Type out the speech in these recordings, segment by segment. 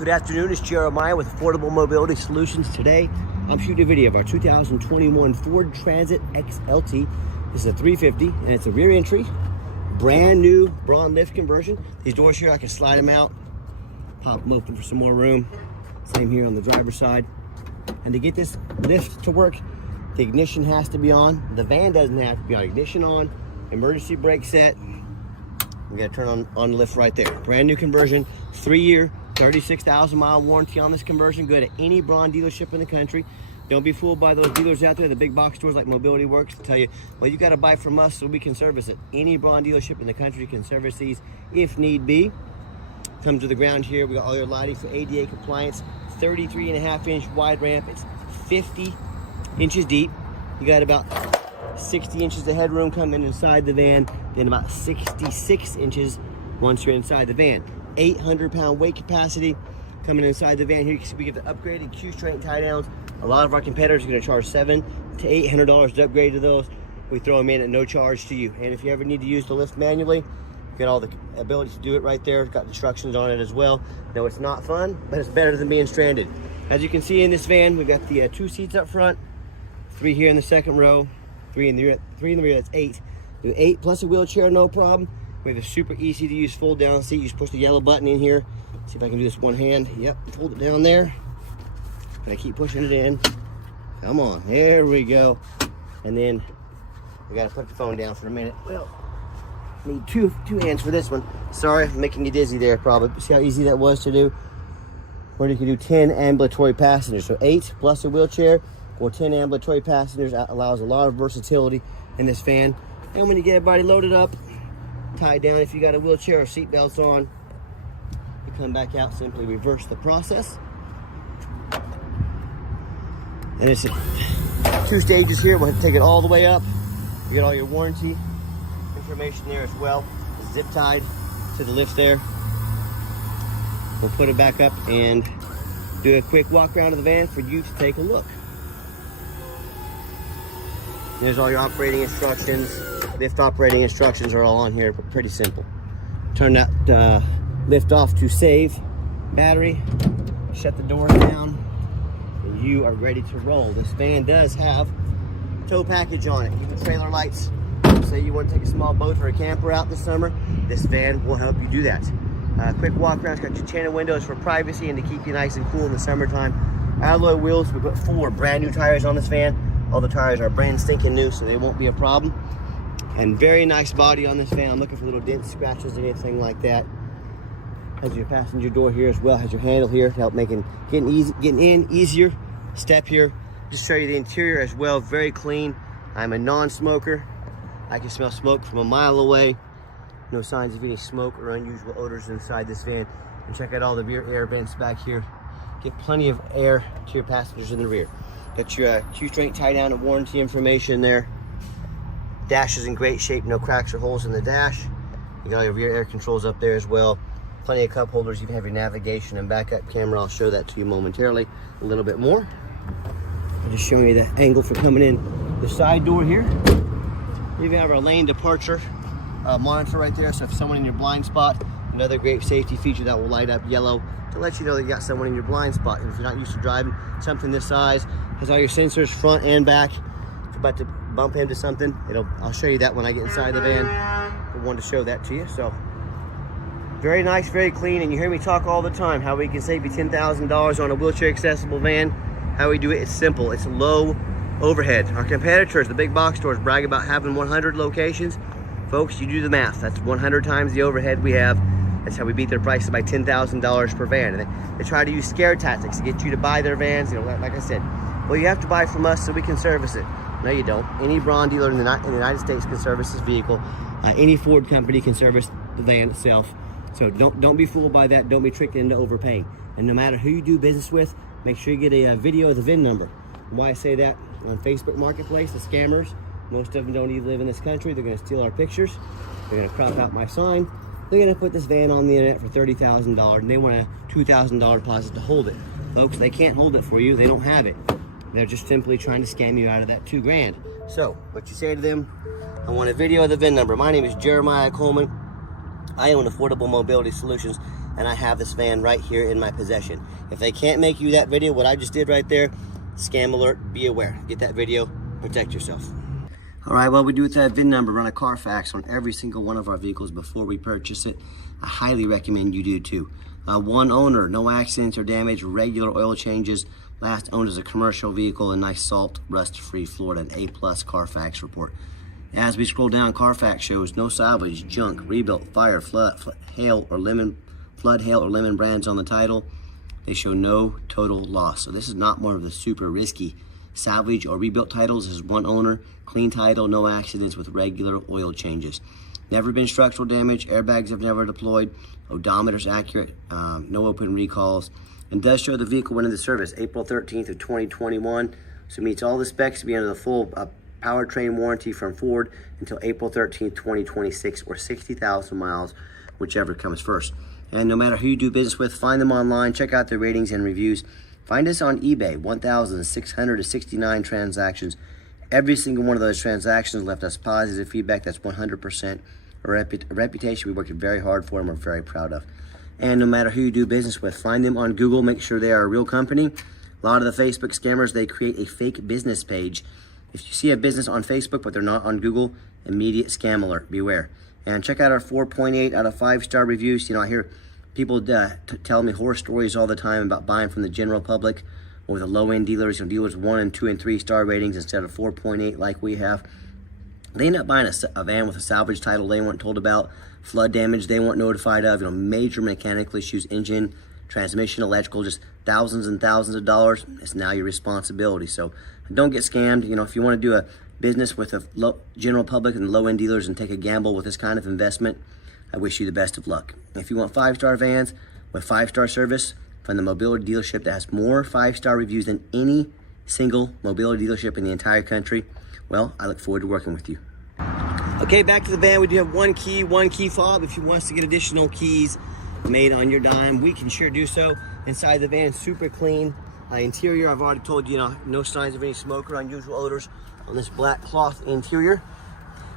Good afternoon, it's Jeremiah with Affordable Mobility Solutions. Today, I'm shooting a video of our 2021 Ford Transit XLT. This is a 350 and it's a rear entry, brand new Braun lift conversion. These doors here, I can slide them out, pop them open for some more room. Same here on the driver's side. And to get this lift to work, the ignition has to be on. The van doesn't have to be on. Ignition on, emergency brake set. We gotta turn on the lift right there. Brand new conversion, 3-year, 36,000 mile warranty on this conversion. Go to any Braun dealership in the country. Don't be fooled by those dealers out there, the big box stores like Mobility Works, to tell you, well, you gotta buy from us so we can service it. Any Braun dealership in the country can service these if need be. Come to the ground here, we got all your lighting for ADA compliance, 33.5-inch wide ramp. It's 50 inches deep. You got about 60 inches of headroom coming inside the van, then about 66 inches once you're inside the van. 800-pound weight capacity coming inside the van here. You can see we get the upgraded Q-strength tie downs. A lot of our competitors are going to charge $700 to $800 to upgrade to those. We throw them in at no charge to you. And if you ever need to use the lift manually, you got all the ability to do it right there. It's got instructions on it as well. No, it's not fun, but it's better than being stranded. As you can see in this van, we've got the 2 seats up front, 3 here in the second row, 3 in the rear, that's 8. Do 8 plus a wheelchair, no problem. We have a super easy to use fold down seat. You just push the yellow button in here. See if I can do this one hand. Yep, hold it down there. And I keep pushing it in. Come on, there we go. And then we gotta put the phone down for a minute. Well, need two hands for this one. Sorry, I'm making you dizzy there probably. See how easy that was to do? Or you can do 10 ambulatory passengers. So 8 plus a wheelchair or 10 ambulatory passengers. That allows a lot of versatility in this van. And when you get everybody loaded up, tied down, if you got a wheelchair or seat belts on, you come back out, simply reverse the process. And it's 2 stages here. We'll take it all the way up. You got all your warranty information there as well. It's zip tied to the lift there. We'll put it back up and do a quick walk around of the van for you to take a look. There's all your operating instructions. Lift operating instructions are all on here, but pretty simple. Turn that lift off to save battery, shut the door down, and you are ready to roll. This van does have a tow package on it. Even trailer lights. Say you want to take a small boat or a camper out this summer, this van will help you do that. Quick walk around. It's got your tinted windows for privacy and to keep you nice and cool in the summertime. Alloy wheels. We put 4 brand new tires on this van. All the tires are brand stinking new, so they won't be a problem. And very nice body on this van. I'm looking for little dents, scratches, anything like that. Has your passenger door here as well. Has your handle here to help getting in easier. Step here. Just show you the interior as well. Very clean. I'm a non-smoker. I can smell smoke from a mile away. No signs of any smoke or unusual odors inside this van. And check out all the rear air vents back here. Get plenty of air to your passengers in the rear. Got your Q-strength tie down and warranty information there. Dash is in great shape, no cracks or holes in the dash. You got all your rear air controls up there as well. Plenty of cup holders. You can have your navigation and backup camera. I'll show that to you momentarily a little bit more. I'm just showing you the angle for coming in the side door here. You even have our lane departure monitor right there. So if someone in your blind spot, another great safety feature that will light up yellow to let you know that you got someone in your blind spot. And if you're not used to driving something this size, has all your sensors front and back. If you're about to bump into something, I'll show you that when I get inside the van. I wanted to show that to you. So very nice, very clean, and you hear me talk all the time how we can save you $10,000 on a wheelchair accessible van. How we do it, it's simple. It's low overhead. Our competitors, the big box stores, brag about having 100 locations. Folks, you do the math. That's 100 times the overhead we have. That's how we beat their prices by $10,000 per van. And they try to use scare tactics to get you to buy their vans. Like I said, well, you have to buy from us so we can service it. No, you don't. Any Braun dealer in the United States can service this vehicle. Any Ford company can service the van itself. So don't be fooled by that. Don't be tricked into overpaying. And no matter who you do business with, make sure you get a video of the VIN number. Why I say that, on Facebook Marketplace, the scammers, most of them don't even live in this country. They're going to steal our pictures. They're going to crop out my sign. They're going to put this van on the internet for $30,000, and they want a $2,000 deposit to hold it. Folks, they can't hold it for you. They don't have it. They're just simply trying to scam you out of that $2 grand. So what you say to them, I I want a video of the VIN number. My name is Jeremiah Coleman. I own Affordable Mobility Solutions. and I have this van right here in my possession. If they can't make you that video, what I just did right there, scam alert, be aware. Get that video, protect yourself. All right, well, we do with that VIN number, run a Carfax on every single one of our vehicles before we purchase it. I highly recommend you do too. One owner, no accidents or damage, regular oil changes, last owned as a commercial vehicle, and nice salt, rust-free Florida, an A+ Carfax report. As we scroll down, Carfax shows no salvage, junk, rebuilt, fire, flood, hail, or lemon brands on the title. They show no total loss. So this is not one of the super risky salvage or rebuilt titles. This is one owner, clean title, no accidents with regular oil changes. Never been structural damage, airbags have never deployed, odometer's accurate, no open recalls, and does show the vehicle went into service April 13th of 2021, so meets all the specs to be under the full powertrain warranty from Ford until April 13th, 2026, or 60,000 miles, whichever comes first. And no matter who you do business with, find them online, check out their ratings and reviews. Find us on eBay, 1,669 transactions. Every single one of those transactions left us positive feedback. That's 100% a reputation we worked very hard for and we're very proud of. And no matter who you do business with, find them on Google, make sure they are a real company. A lot of the Facebook scammers, they create a fake business page. If you see a business on Facebook but they're not on Google, immediate scam alert, beware. And check out our 4.8 out of 5-star reviews. You know, I hear people tell me horror stories all the time about buying from the general public or the low-end dealers, you know, dealers 1 and 2 and 3 star ratings instead of 4.8 like we have. They end up buying a van with a salvage title they weren't told about, flood damage they weren't notified of, you know, major mechanical issues, engine, transmission, electrical, just thousands and thousands of dollars. It's now your responsibility. So don't get scammed. You know, if you want to do a business with a general public and low-end dealers and take a gamble with this kind of investment, I wish you the best of luck. If you want 5-star vans with 5-star service from the mobility dealership that has more 5-star reviews than any single mobility dealership in the entire country, well, I look forward to working with you. Okay, back to the van. We do have one key fob. If you want us to get additional keys made on your dime, we can sure do so. Inside the van, super clean. Interior, I've already told you, no signs of any smoke or unusual odors on this black cloth interior.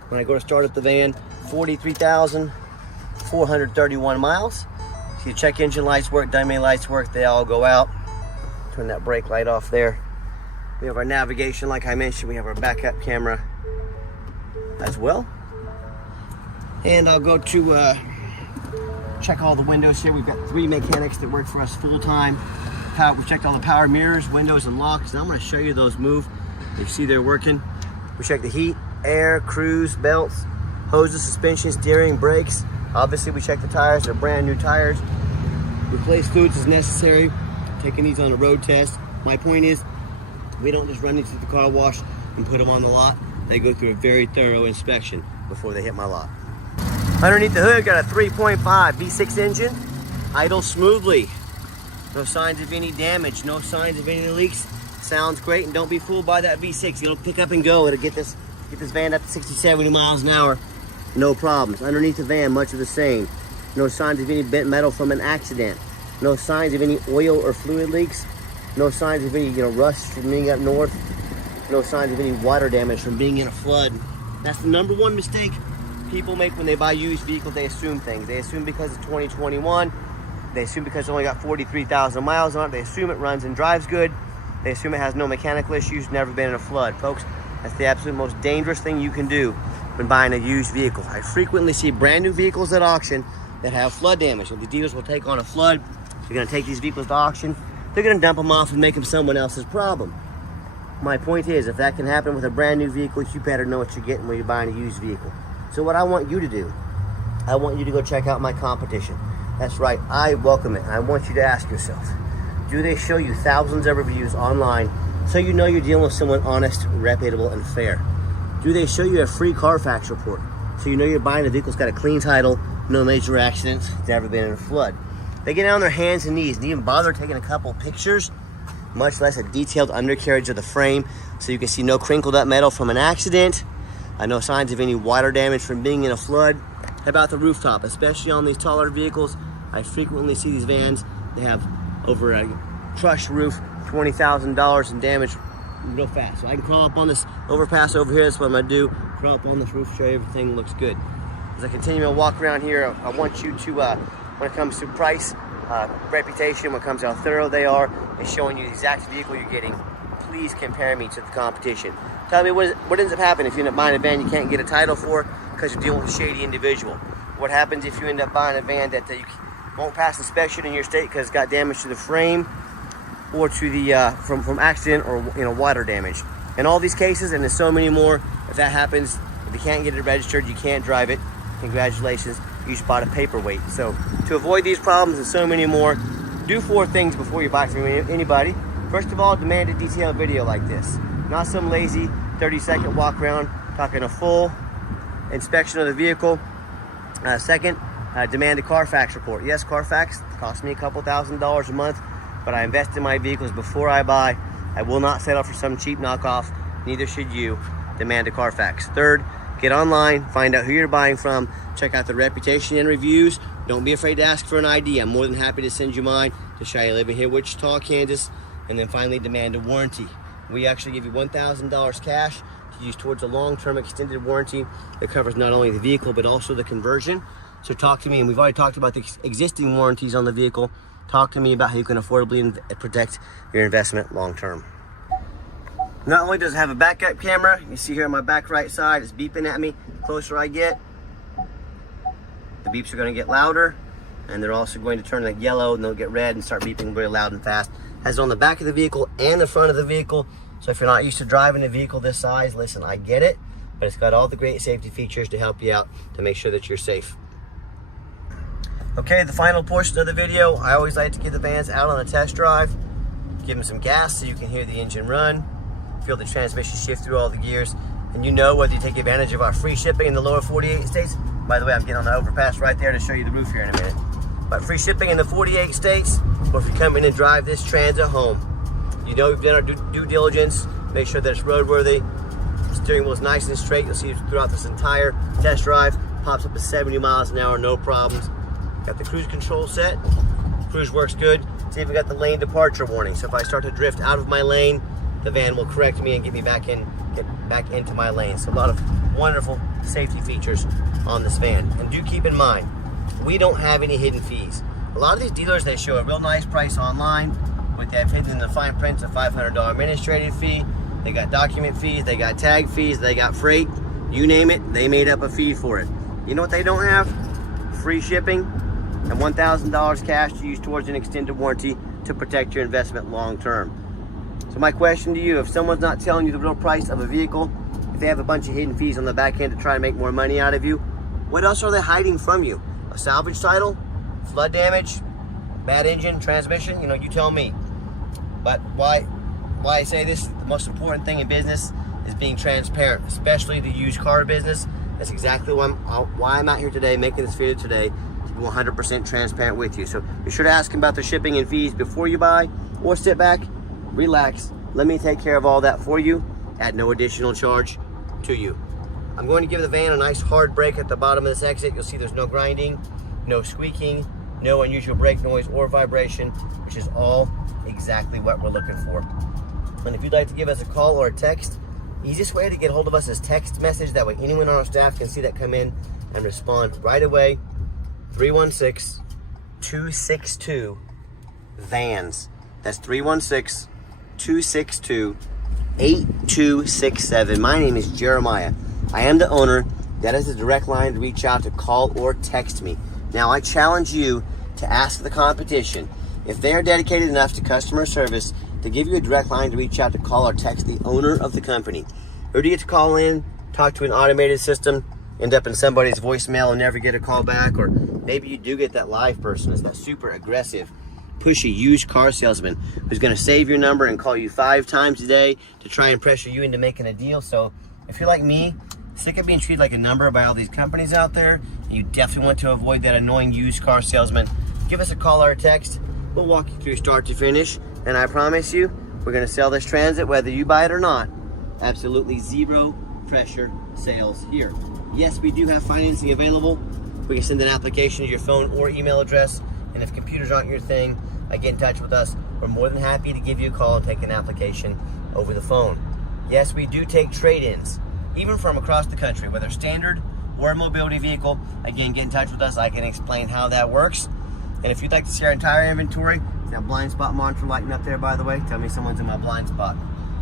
When I go to start up the van, 43,431 miles. See the check engine lights work, dummy lights work, they all go out. Turn that brake light off there. We have our navigation, like I mentioned. We have our backup camera as well. And I'll go to check all the windows here. We've got 3 mechanics that work for us full time. We checked all the power mirrors, windows, and locks. And I'm going to show you those move. You see they're working. We checked the heat, air, cruise, belts, hoses, suspension, steering, brakes. Obviously, we checked the tires. They're brand new tires. Replace fluids as necessary. Taking these on a road test. My point is, we don't just run these to the car wash and put them on the lot. They go through a very thorough inspection before they hit my lot. Underneath the hood, got a 3.5 V6 engine. Idles smoothly. No signs of any damage, no signs of any leaks. Sounds great, and don't be fooled by that V6. It'll pick up and go. It'll get this van up to 60, 70 miles an hour. No problems. Underneath the van, much of the same. No signs of any bent metal from an accident. No signs of any oil or fluid leaks. No signs of any rust from being up north. No signs of any water damage from being in a flood. That's the number one mistake people make when they buy used vehicles. They assume things. They assume because it's 2021. They assume because it's only got 43,000 miles on it. They assume it runs and drives good. They assume it has no mechanical issues, never been in a flood. Folks, that's the absolute most dangerous thing you can do when buying a used vehicle. I frequently see brand new vehicles at auction that have flood damage. So the dealers will take on a flood. They're gonna take these vehicles to auction. They're gonna dump them off and make them someone else's problem. My point is, if that can happen with a brand new vehicle, you better know what you're getting when you're buying a used vehicle. So what I want you to do, I want you to go check out my competition. That's right, I welcome it. I want you to ask yourself, do they show you thousands of reviews online so you know you're dealing with someone honest, reputable, and fair? Do they show you a free Carfax report so you know you're buying a vehicle that's got a clean title, no major accidents, it's never been in a flood? They get down on their hands and knees and even bother taking a couple pictures, much less a detailed undercarriage of the frame so you can see no crinkled up metal from an accident, no signs of any water damage from being in a flood. How about the rooftop? Especially on these taller vehicles, I frequently see these vans, they have over a crushed roof, $20,000 in damage real fast. So I can crawl up on this overpass over here. That's what I'm gonna do. Crawl up on this roof, show you everything looks good. As I continue to walk around here, I want you to when it comes to price, reputation, when it comes to how thorough they are, and showing you the exact vehicle you're getting. Please compare me to the competition. Tell me what ends up happening if you end up buying a van you can't get a title for because you're dealing with a shady individual. What happens if you end up buying a van that you won't pass inspection in your state because it's got damage to the frame or to the from accident or water damage. In all these cases, and there's so many more, if that happens, if you can't get it registered, you can't drive it, congratulations, you just bought a paperweight. So to avoid these problems and so many more, do 4 things before you buy from anybody. First of all, demand a detailed video like this. Not some lazy 30-second walk around, talking a full inspection of the vehicle. Second, demand a Carfax report. Yes, Carfax costs me a couple $1,000s a month, but I invest in my vehicles before I buy. I will not settle for some cheap knockoff. Neither should you. Demand a Carfax. Third, get online, find out who you're buying from, check out the reputation and reviews. Don't be afraid to ask for an ID. I'm more than happy to send you mine to show you living here in Wichita, Kansas. And then finally, demand a warranty. We actually give you $1,000 cash to use towards a long-term extended warranty that covers not only the vehicle but also the conversion. So talk to me, and we've already talked about the existing warranties on the vehicle. Talk to me about how you can affordably protect your investment long-term. Not only does it have a backup camera, you see here on my back right side, it's beeping at me. The closer I get, the beeps are going to get louder, and they're also going to turn like yellow, and they'll get red and start beeping very loud and fast. Has it on the back of the vehicle and the front of the vehicle. So if you're not used to driving a vehicle this size, listen, I get it, but it's got all the great safety features to help you out to make sure that you're safe. Okay, the final portion of the video, I always like to get the vans out on a test drive, give them some gas so you can hear the engine run, feel the transmission shift through all the gears, and you know whether you take advantage of our free shipping in the lower 48 states. By the way, I'm getting on the overpass right there to show you the roof here in a minute. But free shipping in the 48 states, or if you come in and drive this Transit home, you know we've done our due diligence, make sure that it's roadworthy, the steering wheel is nice and straight. You'll see throughout this entire test drive, pops up to 70 miles an hour, no problems. Got the cruise control set, cruise works good. See if we got the lane departure warning. So if I start to drift out of my lane, the van will correct me and get back into my lane. So a lot of wonderful safety features on this van. And do keep in mind, we don't have any hidden fees. A lot of these dealers, they show a real nice price online, but they have hidden in the fine print a $500 administrative fee. They got document fees, they got tag fees, they got freight, you name it, they made up a fee for it. You know what they don't have? Free shipping and $1,000 cash to use towards an extended warranty to protect your investment long term. So my question to you, if someone's not telling you the real price of a vehicle, if they have a bunch of hidden fees on the back end to try to make more money out of you, what else are they hiding from you? A salvage title, flood damage, bad engine, transmission, you tell me. But why I say this, the most important thing in business is being transparent, especially the used car business. That's exactly why I'm out here today, making this video today, to be 100% transparent with you. So be sure to ask them about the shipping and fees before you buy, or sit back, relax, let me take care of all that for you at no additional charge to you. I'm going to give the van a nice hard brake at the bottom of this exit. You'll see there's no grinding, no squeaking, no unusual brake noise or vibration, which is all exactly what we're looking for. And if you'd like to give us a call or a text, easiest way to get hold of us is text message. That way anyone on our staff can see that come in and respond right away. 316-262-VANS. That's 316-262-8267. My name is Jeremiah. I am the owner. That is the direct line to reach out to, call or text me. Now I challenge you to ask the competition if they are dedicated enough to customer service to give you a direct line to reach out to, call or text the owner of the company. Or do you get to call in, talk to an automated system, end up in somebody's voicemail and never get a call back? Or maybe you do get that live person. It's that super aggressive, pushy used car salesman who's going to save your number and call you 5 times a day to try and pressure you into making a deal. So if you're like me, sick of being treated like a number by all these companies out there, and you definitely want to avoid that annoying used car salesman, give us a call or a text. We'll walk you through start to finish, and I promise you, we're going to sell this Transit whether you buy it or not. Absolutely zero pressure sales here. Yes, we do have financing available. We can send an application to your phone or email address, and if computers aren't your thing, get in touch with us. We're more than happy to give you a call and take an application over the phone. Yes, we do take trade-ins, even from across the country, whether standard or a mobility vehicle. Again, get in touch with us. I can explain how that works. And if you'd like to see our entire inventory, now blind spot monitor lighting up there, by the way. Tell me someone's in my blind spot.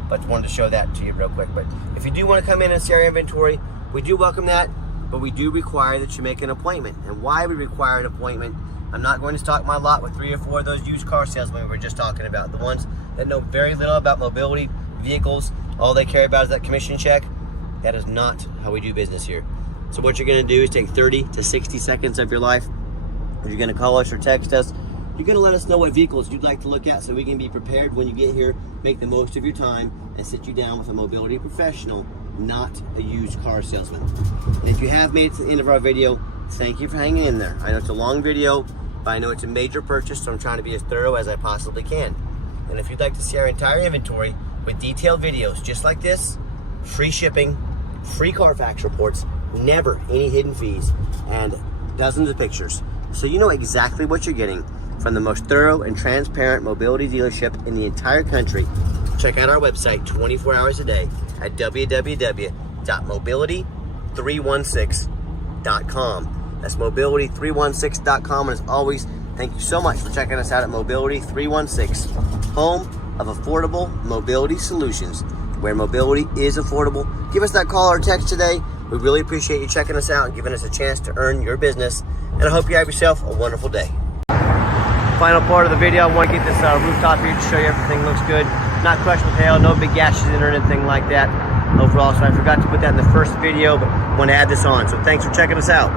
But wanted to show that to you real quick. But if you do want to come in and see our inventory, we do welcome that, but we do require that you make an appointment. And why we require an appointment, I'm not going to stock my lot with 3 or 4 of those used car salesmen we were just talking about. The ones that know very little about mobility, vehicles, all they care about is that commission check. That is not how we do business here. So what you're gonna do is take 30 to 60 seconds of your life. You're gonna call us or text us. You're gonna let us know what vehicles you'd like to look at so we can be prepared when you get here, make the most of your time, and sit you down with a mobility professional, not a used car salesman. And if you have made it to the end of our video, thank you for hanging in there. I know it's a long video, but I know it's a major purchase, so I'm trying to be as thorough as I possibly can. And if you'd like to see our entire inventory with detailed videos just like this, free shipping, free Carfax reports, never any hidden fees, and dozens of pictures, so you know exactly what you're getting from the most thorough and transparent mobility dealership in the entire country, check out our website 24 hours a day at www.mobility316.com. That's mobility316.com. And as always, thank you so much for checking us out at Mobility 316, home of affordable mobility solutions, where mobility is affordable. Give us that call or text today. We really appreciate you checking us out and giving us a chance to earn your business. And I hope you have yourself a wonderful day. Final part of the video, I want to get this rooftop here to show you everything looks good. Not crushed with hail, no big gashes in it or anything like that overall. So I forgot to put that in the first video, but I want to add this on. So thanks for checking us out.